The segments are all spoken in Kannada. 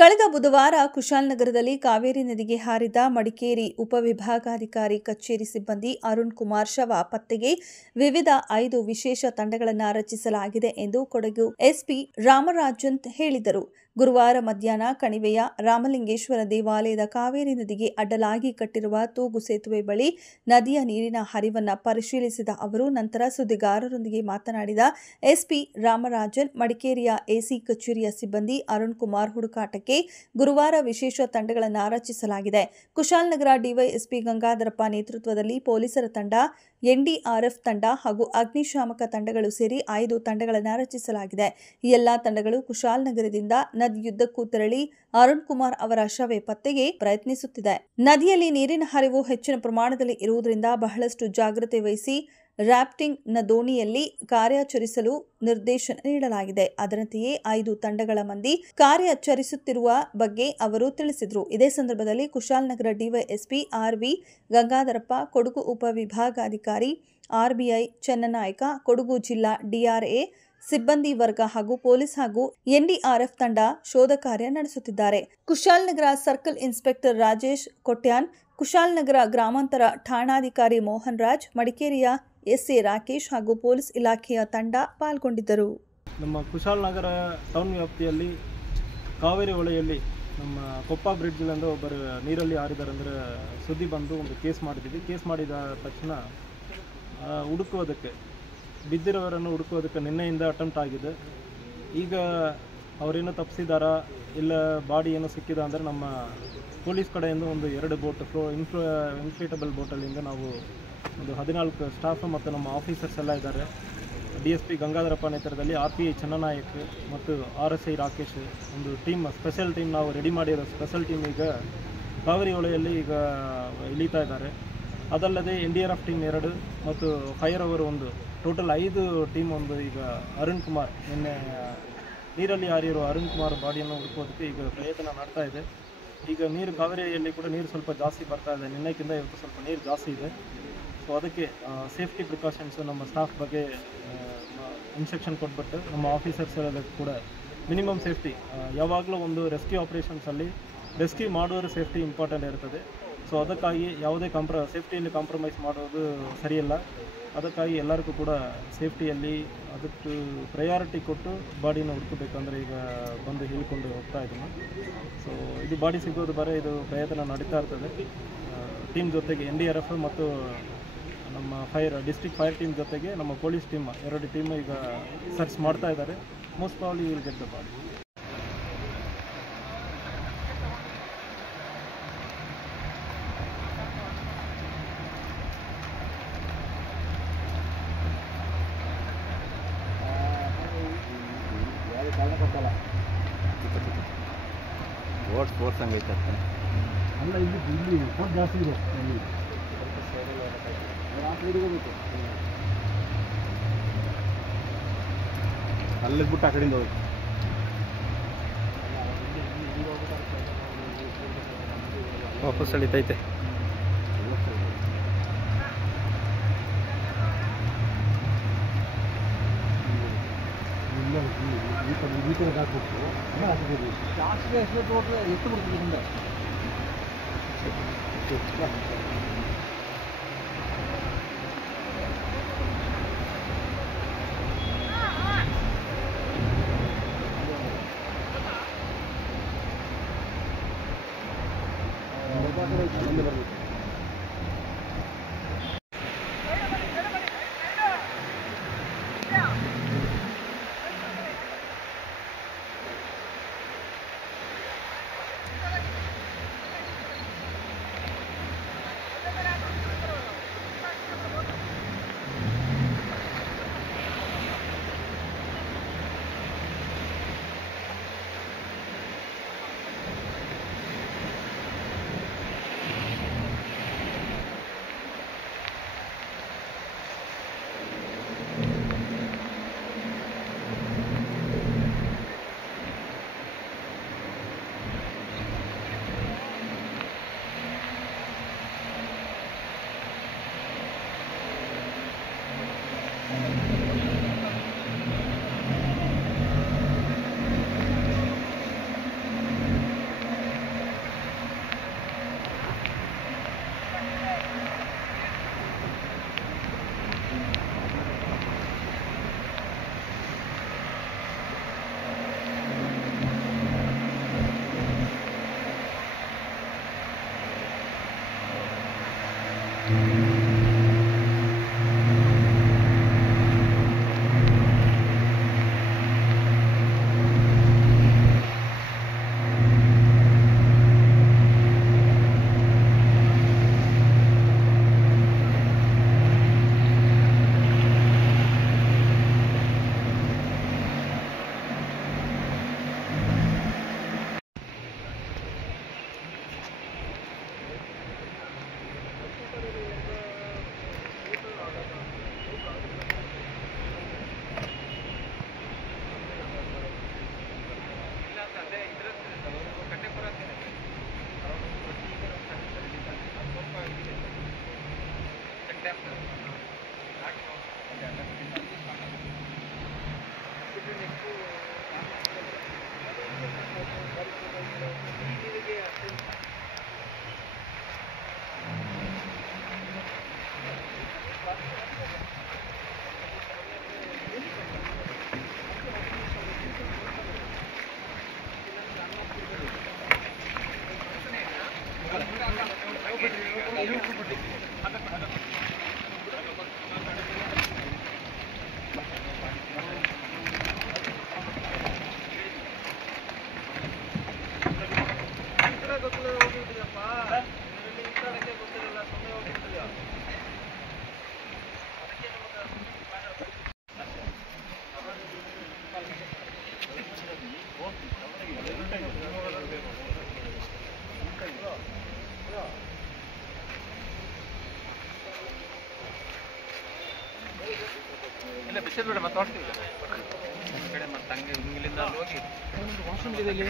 ಕಳೆದ ಬುಧವಾರ ಕುಶಾಲನಗರದಲ್ಲಿ ಕಾವೇರಿ ನದಿಗೆ ಹಾರಿದ ಮಡಿಕೇರಿ ಉಪವಿಭಾಗಾಧಿಕಾರಿ ಕಚೇರಿ ಸಿಬ್ಬಂದಿ ಅರುಣ್ ಕುಮಾರ್ ಶವ ಪತ್ತೆಗೆ ವಿವಿಧ 5 ವಿಶೇಷ ತಂಡಗಳನ್ನು ರಚಿಸಲಾಗಿದೆ ಎಂದು ಕೊಡಗು ಎಸ್ಪಿ ರಾಮರಾಜನ್ ಹೇಳಿದರು. ಗುರುವಾರ ಮಧ್ಯಾಹ್ನ ಕಣಿವೆಯ ರಾಮಲಿಂಗೇಶ್ವರ ದೇವಾಲಯದ ಕಾವೇರಿ ನದಿಗೆ ಅಡ್ಡಲಾಗಿ ಕಟ್ಟಿರುವ ತೂಗು ಸೇತುವೆ ಬಳಿ ನದಿಯ ನೀರಿನ ಹರಿವನ್ನು ಪರಿಶೀಲಿಸಿದ ಅವರು ನಂತರ ಸುದ್ದಿಗಾರರೊಂದಿಗೆ ಮಾತನಾಡಿದ ಎಸ್ಪಿ ರಾಮರಾಜನ್, ಮಡಿಕೇರಿಯ ಎಸಿ ಕಚೇರಿಯ ಸಿಬ್ಬಂದಿ ಅರುಣ್ ಕುಮಾರ್ ಹುಡುಕಾಟಕ್ಕೆ ಗುರುವಾರ ವಿಶೇಷ ತಂಡಗಳನ್ನು ರಚಿಸಲಾಗಿದೆ. ಕುಶಾಲನಗರ ಡಿವೈಎಸ್ಪಿ ಗಂಗಾಧರಪ್ಪ ನೇತೃತ್ವದಲ್ಲಿ ಪೊಲೀಸರ ತಂಡ, ಎನ್ಡಿಆರ್ಎಫ್ ತಂಡ ಹಾಗೂ ಅಗ್ನಿಶಾಮಕ ತಂಡಗಳು ಸೇರಿ 5 ತಂಡಗಳನ್ನು ರಚಿಸಲಾಗಿದೆ. ಈ ಎಲ್ಲಾ ತಂಡಗಳು ಕುಶಾಲನಗರದಿಂದ ನದಿಯುದ್ದಕ್ಕೂ ತೆರಳಿ ಅರುಣ್ ಕುಮಾರ್ ಅವರ ಶವ ಪತ್ತೆಗೆ ಪ್ರಯತ್ನಿಸುತ್ತಿದೆ. ನದಿಯಲ್ಲಿ ನೀರಿನ ಹರಿವು ಹೆಚ್ಚಿನ ಪ್ರಮಾಣದಲ್ಲಿ ಇರುವುದರಿಂದ ಬಹಳಷ್ಟು ಜಾಗ್ರತೆ ವಹಿಸಿ ರಾಫ್ಟಿಂಗ್ ನ ದೋಣಿಯಲ್ಲಿ ಕಾರ್ಯಾಚರಿಸಲು ನಿರ್ದೇಶನ ನೀಡಲಾಗಿದೆ. ಅದರಂತೆಯೇ 5 ತಂಡಗಳ ಮಂದಿ ಕಾರ್ಯಾಚರಿಸುತ್ತಿರುವ ಬಗ್ಗೆ ಅವರು ತಿಳಿಸಿದರು. ಇದೇ ಸಂದರ್ಭದಲ್ಲಿ ಕುಶಾಲನಗರ ಡಿವೈಎಸ್ಪಿ ಆರ್ವಿ ಗಂಗಾಧರಪ್ಪ, ಕೊಡಗು ಉಪವಿಭಾಗಾಧಿಕಾರಿ ಆರ್ಬಿಐ ಚೆನ್ನನಾಯಕ, ಕೊಡಗು ಜಿಲ್ಲಾ ಡಿಆರ್ಎ ಸಿಬ್ಬಂದಿ ವರ್ಗ ಹಾಗೂ ಪೊಲೀಸ್ ಹಾಗೂ ಎನ್ಡಿಆರ್ಎಫ್ ತಂಡ ಶೋಧ ಕಾರ್ಯ ನಡೆಸುತ್ತಿದ್ದಾರೆ. ಕುಶಾಲನಗರ ಸರ್ಕಲ್ ಇನ್ಸ್ಪೆಕ್ಟರ್ ರಾಜೇಶ್ ಕೊಟ್ಯಾನ್, ಕುಶಾಲನಗರ ಗ್ರಾಮಾಂತರ ಠಾಣಾಧಿಕಾರಿ ಮೋಹನ್ ರಾಜ್, ಮಡಿಕೇರಿಯ ಎಸ್ಎ ರಾಕೇಶ್ ಹಾಗೂ ಪೊಲೀಸ್ ಇಲಾಖೆಯ ತಂಡ ಪಾಲ್ಗೊಂಡಿದ್ದರು. ನಮ್ಮ ಕುಶಾಲನಗರ ಟೌನ್ ವ್ಯಾಪ್ತಿಯಲ್ಲಿ ಕಾವೇರಿ ಹೊಳೆಯಲ್ಲಿ ನಮ್ಮ ಕೊಪ್ಪ ಬ್ರಿಡ್ಜ್ಲಿಂದ ಒಬ್ಬರು ನೀರಲ್ಲಿ ಹಾರಿದ್ದಾರೆ ಅಂದರೆ ಸುದ್ದಿ ಬಂದು ಒಂದು ಕೇಸ್ ಮಾಡಿದ್ದೀವಿ. ಕೇಸ್ ಮಾಡಿದ ತಕ್ಷಣ ಹುಡುಕುವುದಕ್ಕೆ ಬಿದ್ದಿರೋವರನ್ನು ಹುಡುಕುವುದಕ್ಕೆ ನಿನ್ನೆಯಿಂದ ಅಟೆಂಪ್ಟ್ ಆಗಿದೆ. ಈಗ ಅವರೇನು ತಪ್ಪಿಸಿದಾರಾ ಇಲ್ಲ ಬಾಡಿ ಏನೋ ಸಿಕ್ಕಿದ ಅಂದರೆ ನಮ್ಮ ಪೊಲೀಸ್ ಕಡೆಯಿಂದ ಒಂದು 2 ಬೋಟ್ ಇನ್ಫ್ಲೇಟಬಲ್ ಬೋಟಲ್ಲಿಂದ ನಾವು ಒಂದು 14 ಸ್ಟಾಫ್ ಮತ್ತು ನಮ್ಮ ಆಫೀಸರ್ಸ್ ಎಲ್ಲ ಇದ್ದಾರೆ. DSP ಗಂಗಾಧರಪ್ಪ ನೇತೃತ್ವದಲ್ಲಿ RPI ಚೆನ್ನನಾಯಕ್ ಮತ್ತು RSI ರಾಕೇಶ್ ಒಂದು ಟೀಮ್, ಸ್ಪೆಷಲ್ ಟೀಮ್ ನಾವು ರೆಡಿ ಮಾಡಿರೋ ಸ್ಪೆಷಲ್ ಟೀಮ್ ಈಗ ಕಾವೇರಿ ಹೊಳೆಯಲ್ಲಿ ಈಗ ಇಳಿತಾ ಇದ್ದಾರೆ. ಅದಲ್ಲದೆ NDRF ಟೀಮ್ 2 ಮತ್ತು ಫೈರ್ ಅವರು ಒಂದು ಟೋಟಲ್ 5 ಟೀಮ್ ಒಂದು ಈಗ ಅರುಣ್ ಕುಮಾರ್, ನಿನ್ನೆ ನೀರಲ್ಲಿ ಹಾರಿರೋ ಅರುಣ್ ಕುಮಾರ್ ಬಾಡಿಯನ್ನು ಹುಡುಕೋದಕ್ಕೆ ಈಗ ಪ್ರಯತ್ನ ಮಾಡ್ತಾ ಇದೆ. ಈಗ ನೀರು ಕಾವೇರಿಯಲ್ಲಿ ಕೂಡ ನೀರು ಸ್ವಲ್ಪ ಜಾಸ್ತಿ ಬರ್ತಾ ಇದೆ, ನಿನ್ನೆಕ್ಕಿಂತ ಇವತ್ತು ಸ್ವಲ್ಪ ನೀರು ಜಾಸ್ತಿ ಇದೆ. ಸೊ ಅದಕ್ಕೆ ಸೇಫ್ಟಿ ಪ್ರಿಕಾಷನ್ಸು ನಮ್ಮ ಸ್ಟಾಫ್ ಬಗ್ಗೆ ಇನ್ಸ್ಟ್ರಕ್ಷನ್ ಕೊಟ್ಬಿಟ್ಟು ನಮ್ಮ ಆಫೀಸರ್ಸ್ ಕೂಡ ಮಿನಿಮಮ್ ಸೇಫ್ಟಿ, ಯಾವಾಗಲೂ ಒಂದು ರೆಸ್ಕ್ಯೂ ಆಪ್ರೇಷನ್ಸಲ್ಲಿ ರೆಸ್ಕ್ಯೂ ಮಾಡೋರು ಸೇಫ್ಟಿ ಇಂಪಾರ್ಟೆಂಟ್ ಇರ್ತದೆ. ಸೊ ಅದಕ್ಕಾಗಿ ಯಾವುದೇ ಸೇಫ್ಟಿಯಲ್ಲಿ ಕಾಂಪ್ರಮೈಸ್ ಮಾಡೋದು ಸರಿಯಲ್ಲ. ಅದಕ್ಕಾಗಿ ಎಲ್ಲರಿಗೂ ಕೂಡ ಸೇಫ್ಟಿಯಲ್ಲಿ ಅದಕ್ಕೆ ಪ್ರಯಾರಿಟಿ ಕೊಟ್ಟು ಬಾಡಿನ ಹುಡುಕಬೇಕಂದ್ರೆ ಈಗ ಬಂದು ಹೇಳ್ಕೊಂಡು ಹೋಗ್ತಾ ಇದ್ದೀನಿ. ಸೊ ಇದು ಬಾಡಿ ಸಿಗೋದು ಇದು ಪ್ರಯತ್ನ ನಡೀತಾ ಇರ್ತದೆ. ಟೀಮ್ ಜೊತೆಗೆ NDRF ಮತ್ತು ನಮ್ಮ ಡಿಸ್ಟ್ರಿಕ್ಟ್ ಫೈರ್ ಟೀಮ್ ಜೊತೆಗೆ ನಮ್ಮ ಪೊಲೀಸ್ ಟೀಮ್ 2 ಟೀಮ್ ಈಗ ಸರ್ಚ್ ಮಾಡ್ತಾ ಇದ್ದಾರೆ. Most probably will get the body. Sports ಹಂಗೈತೆ ಅಲ್ಲ, ಇಲ್ಲಿ ಫೋನ್ ಜಾಸ್ತಿ ಇದೆ. ಅಲ್ಲಿಗೆ ಬಿಟ್ಟು ಆ ಕಡೆಯಿಂದ ಹೋಗಿ ವಾಪಸ್ ಎಳಿತೈತೆ. ಈ ಕಡೆ ಹಾಕ್ಬಿಟ್ಟು ಜಾಸ್ತಿ ಎಷ್ಟು ಟೋಟಲ್ ಎಷ್ಟು ಬಿಡ್ತಿದೆ ಹಿಂದೆ. ಬೇಡ ಮತ್ತೆ ತೋರಿಸ್ತೀನಿ ಕಡೆ ಮತ್ತೆ ಹಂಗೆ ಇಲ್ಲಿಂದ ಅಲ್ಲಿ ಹೋಗಿ ವಾಶ್ರೂಮ್ ಇದೆ ಇಲ್ಲಿ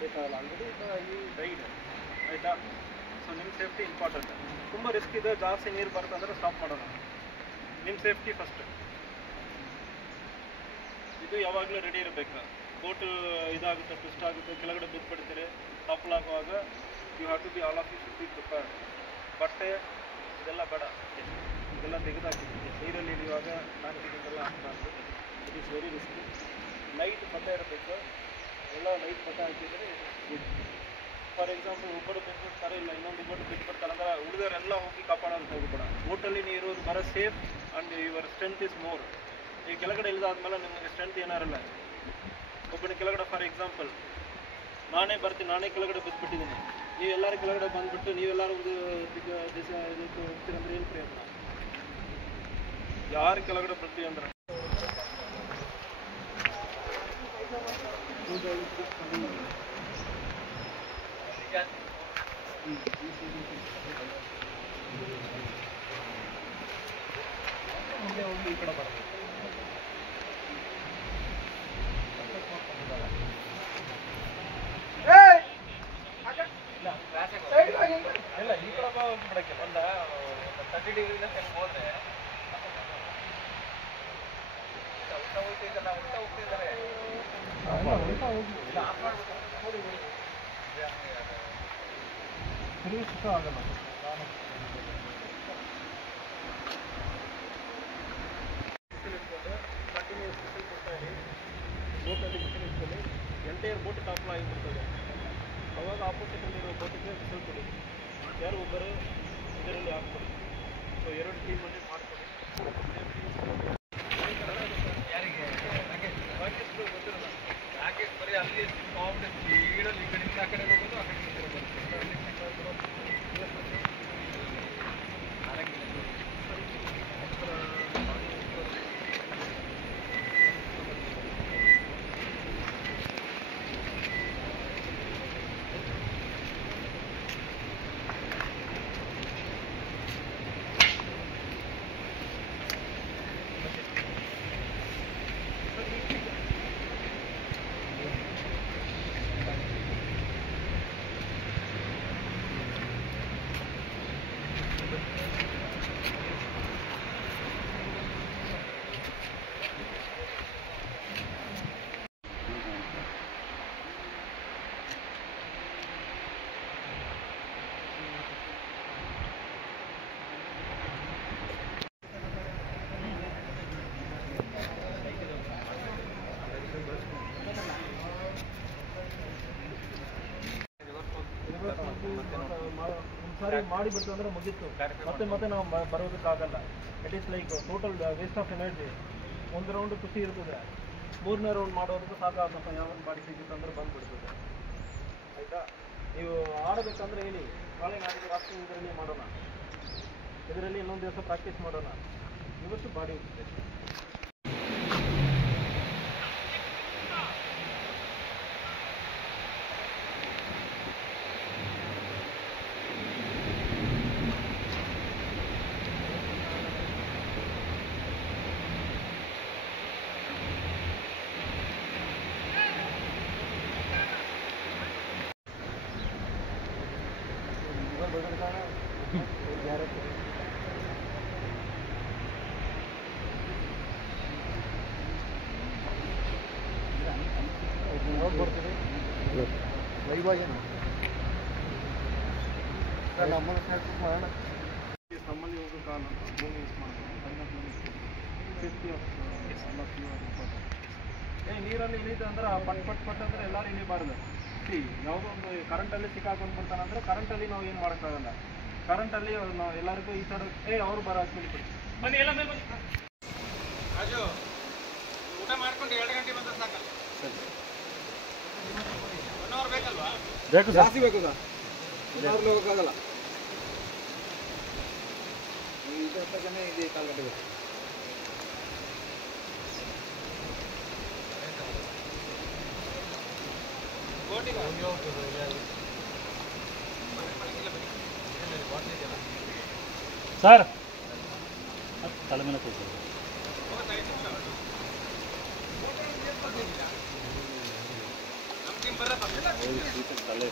ಬೇಕಾಗಲ್ಲ ಆಲ್ರೆಡಿ ಈ ರೈಡ್ ಆಯಿತಾ. ಸೊ ನಿಮ್ಮ ಸೇಫ್ಟಿ ಇಂಪಾರ್ಟೆಂಟ್. ತುಂಬ ರಿಸ್ಕ್ ಇದೆ, ಜಾಸ್ತಿ ನೀರು ಬರ್ತಂದ್ರೆ ಸ್ಟಾಪ್ ಮಾಡೋಣ. ನಿಮ್ಮ ಸೇಫ್ಟಿ ಫಸ್ಟ್. ಇದು ಯಾವಾಗಲೂ ರೆಡಿ ಇರಬೇಕು. ಬೋಟ್ ಇದಾಗುತ್ತೆ, ಟ್ವಿಸ್ಟ್ ಆಗುತ್ತೆ, ಕೆಳಗಡೆ ಬಿದ್ದುಬಿಡ್ತೀರಿ. ತಪ್ಪಲಾಗುವಾಗ you have to be all of you should be prepared. ಬಟ್ಟೆ ಇದೆಲ್ಲ ಬೇಡ, ಇದೆಲ್ಲ ತೆಗೆದಾಕಿದ್ದೀವಿ. ನೀರಲ್ಲಿ ಇಳಿಯುವಾಗ ನಾನು ಇದೆಲ್ಲ ಹಾಕ್ಬಾರ್ದು. It is very risky. Light ಬಟ್ಟೆ ಇರಬೇಕು. ಎಲ್ಲ ಲೈಟ್ ಬಟ್ಟೆ ಹಾಕಿದರೆ ಗುಡ್. ಫಾರ್ ಎಕ್ಸಾಂಪಲ್ ಒಬ್ಬರು ಬಿದ್ದುಬಿಡ್ತಾರೆ, ಇಲ್ಲ ಇನ್ನೊಂದು ಒಬ್ಬರು ಬಿದ್ದುಬಿಡ್ತಾರೆ ಅಂದ್ರೆ ಉಳಿದವರೆಲ್ಲ ಹೋಗಿ ಕಾಪಾಡೋದು ಹೋಗ್ಬೇಡ. ಬೋಟಲ್ಲಿ ನೀರು ಬರೋ safe and your strength is more. ಈ ಕೆಳಗಡೆ ಇಳಿದಾದ್ಮೇಲೆ ನಿಮಗೆ ಸ್ಟ್ರೆಂತ್ ಏನಾರಲ್ಲ. ಒಬ್ಬನ ಕೆಳಗಡೆ ಫಾರ್ ಎಕ್ಸಾಂಪಲ್ ನಾನೇ ಬರ್ತೀನಿ, ನಾನೇ ಕೆಳಗಡೆ ಬಿದ್ದುಬಿಟ್ಟಿದ್ದೀನಿ, ನೀವೆಲ್ಲರೂ ಕೆಳಗಡೆ ಬಂದುಬಿಟ್ಟು ನೀವೆಲ್ಲರೂ ಇದಕ್ಕೆ ಹೋಗ್ತೀರಂದ್ರೆ ಏನು ಪ್ರಯೋಜನ? ಯಾರು ಕೆಳಗಡೆ ಬರ್ತೀವಿ ಅಂದ್ರೆ ಮುಂದೆ ಹೋಗಿ ಈ ಕಡೆ ಬರಬೇಕು. ಇಲ್ಲ ಈ ಕಡೆ ಹೋಗ್ಬಿಡಕ್ಕೆ ಒಂದು 30 ಡಿಗ್ರಿನ ಹೋದ್ರೆ ಉಲ್ಟಾ ಹೋಗ್ತಿದ್ದಲ್ಲ, ಉಲ್ಟಾ ಹೋಗ್ತಿದ್ದಾರೆ. ಸುಖ ಆಗಲ್ಲ. ಕಂಟಿನ್ಯೂಸ್ ಬಿಸಿಲು ಕೊಡ್ತಾ ಇರಿ. ಬೋಟಲ್ಲಿ ಬಿಸಿಲು ಇಟ್ಕೊಳ್ಳಿ. ಎಂಟೈರ್ ಬೋಟ್ ಟಾಪ್ ಆಗಿಬಿಡ್ತದೆ. ಅವಾಗ ಆಪೋಸಿಟಲ್ಲಿರೋ ಬೋಟಿಗೆ ಬಿಸಿಲು ಕೊಡಿ. ಯಾರು ಒಬ್ಬರು ಇದರಲ್ಲಿ ಹಾಕ್ಕೊಡಿ. ಸೊ 2 ಟೀಮಲ್ಲಿ ಮಾಡ್ಕೊಳ್ಳಿ. ಗೊತ್ತಿರಲ್ಲ ಯಾಕೆ ಬರೀ ಅಲ್ಲಿ ಸ್ಪೀಡಲ್ಲಿ ಈ ಕಡೆಯಿಂದ ಆ ಕಡೆ ಹೋಗೋದು, ಆ ಕಡೆ ಒಂದ್ಸಾರಿ ಮಾಡಿಬಿಡ್ತು ಅಂದರೆ ಮುಗೀತು. ಮತ್ತೆ ನಾವು ಬರೋದಕ್ಕಾಗಲ್ಲ. It is like total waste of energy. ಒಂದು ರೌಂಡ್ ಖುಷಿ ಇರ್ತದೆ, 3ನೇ ರೌಂಡ್ ಮಾಡೋದಕ್ಕೂ ಸಾಕಾಗಪ್ಪ, ಯಾವಾಗ ಬಾಡಿ ಸಿಗುತ್ತೆ ಅಂದ್ರೆ ಬಂದುಬಿಡ್ತದೆ. ಆಯಿತಾ? ನೀವು ಆಡಬೇಕಂದ್ರೆ ಹೇಳಿ, ನಾಳೆ ನಾಡಿದ್ದು ರಾತ್ರಿ ಇದರಲ್ಲಿ ಮಾಡೋಣ, ಇದರಲ್ಲಿ ಇನ್ನೊಂದು ದಿವಸ ಪ್ರಾಕ್ಟೀಸ್ ಮಾಡೋಣ. ಇವತ್ತು ಬಾಡಿ ಹೋಗುತ್ತೆ. ನಮ್ಮಲ್ಲಿ ಹೋಗೋಕ್ಕಾಗಲ್ಲ, ಭೂಮಿ ಯೂಸ್ ಮಾಡ್ತೀವಿ. ಸೇಫ್ಟಿ ಆಫ್ ನೀರಲ್ಲಿ ಇಳಿತು ಅಂದ್ರೆ ಪಟ್ ಅಂದರೆ ಎಲ್ಲರೂ ಇಳಿಬಾರ್ದು. ಯಾವುದೋ ಒಂದು ಕರೆಂಟಲ್ಲಿ ಸಿಕ್ಕಾಕೊಂಡ್ಬಿಡ್ತಾನೆ ಅಂದರೆ ಕರೆಂಟಲ್ಲಿ ನಾವು ಏನು ಮಾಡೋಕ್ಕಾಗಲ್ಲ. ಕರೆಂಟಲ್ಲಿ ನಾವು ಎಲ್ಲರಿಗೂ ಈ ಸೈಡ್ ಅವರು ಬರೋ ಹಾಕ್ಬಿಡಿ ಬನ್ನಿ, ಎಲ್ಲ ಮೇಲೆ ಬನ್ನಿ. ರಾಜು ಊಟ ಮಾಡ್ಕೊಂಡು 2 ಗಂಟೆ ಬಂದ್ರೆ ಸಾಕಲ್ಲ? 1 ಅವರ್ ಬೇಕಲ್ವಾ? ಬೇಕು, ಜಾಸ್ತಿ ಬೇಕು ಸರ್. ಹೋಗೋಕ್ಕಾಗಲ್ಲ. ಇದು ಹತ್ತಕ್ಕನೇ ಇದೆ ಕಾಲು ಗಂಟೆ ಬೇಕು. ಸರ್ ತಲೆ ಮೇಲೆ ಕೂತು ತಲೆ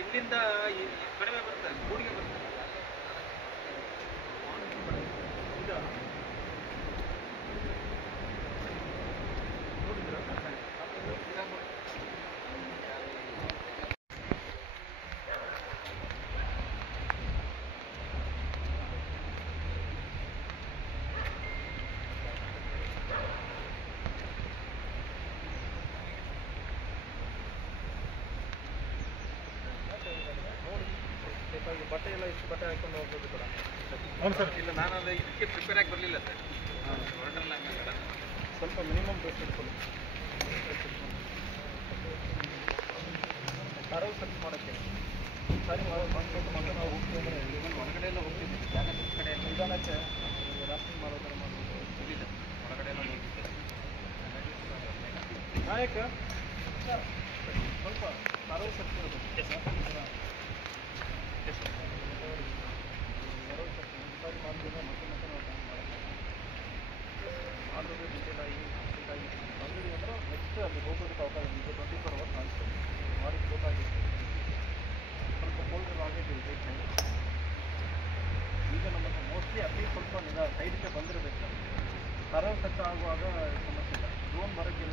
ಇಲ್ಲಿಂದ ಕಡಿಮೆ ಬರ್ತದೆ, ಕೂಡಿಗೆ ಬರ್ತದೆ. ಬಟ್ಟೆ ಎಲ್ಲ ಇಷ್ಟು ಬಟ್ಟೆ ಹಾಕೊಂಡು ಹೋಗ್ಬೋದು ಕೂಡ. ಹೌದು ಸರ್. ಇಲ್ಲ ನಾನು ಅದು ಇದಕ್ಕೆ ಪ್ರಿಪೇರ್ ಆಗಿ ಬರಲಿಲ್ಲ ಸರ್. ಹೊರಟಲ್ಲ ಸ್ವಲ್ಪ ಮಿನಿಮಮ್ ಡ್ರೆಸ್ ಇಟ್ಕೊಳ್ಳಿ. ಅರವು ಸರ್ಚ್ ಮಾಡೋಕ್ಕೆ ಸರಿ ಬಂದ್ಬಿಟ್ಟು ಮತ್ತೆ ನಾವು ಹೋಗ್ತೀವಿ ಅಂದರೆ ಹೊರಗಡೆ ಎಲ್ಲ ಹೋಗ್ತಿದ್ದೀವಿ, ಜಾಗ ಸಿಕ್ಕ ಕಡೆ ಎಲ್ಲ ನಿಧಾನಕ್ಕೆ ರಾಫ್ಟಿಂಗ್ ಮಾಡೋ ಥರ ಮಾಡ್ಬೋದು. ಇಲ್ಲಿದೆ, ಹೊರಗಡೆ ಎಲ್ಲ ಹೋಗ್ತಿದ್ದೆ. ನಾಯಕ ಸ್ವಲ್ಪ ಅರವು ಸರ್ಚ್ ಇರಬೇಕು. ಆದರೂ ಡಿಟೇಲಾಗಿ ಅಂಗಡಿ ಅಂದರೆ ನೆಕ್ಸ್ಟ್ ಅಲ್ಲಿ ಹೋಗೋದಕ್ಕೆ ಅವಕಾಶ ಇದೆ. 24 ಅವರ್ಸ್ ಕಾಣಿಸ್ತದೆ ಮಾಡಿ ಗೊತ್ತಾಗಿತ್ತು. ಸ್ವಲ್ಪ ಫೋಲ್ಡರ್ ಆಗಿದ್ದೀವಿ ರೈಟ್ ಸೈಡ್. ಈಗ ನಮಗೆ ಮೋಸ್ಟ್ಲಿ ಅಲ್ಲಿ ಸ್ವಲ್ಪ ಸೈಡಿಗೆ ಬಂದಿರಬೇಕು. ಕರ ಕಟ್ ಆಗುವಾಗ ಸಮಸ್ಯೆ ಇಲ್ಲ. ಡ್ರೋನ್ ಬರೋಕ್ಕಿಲ್ಲ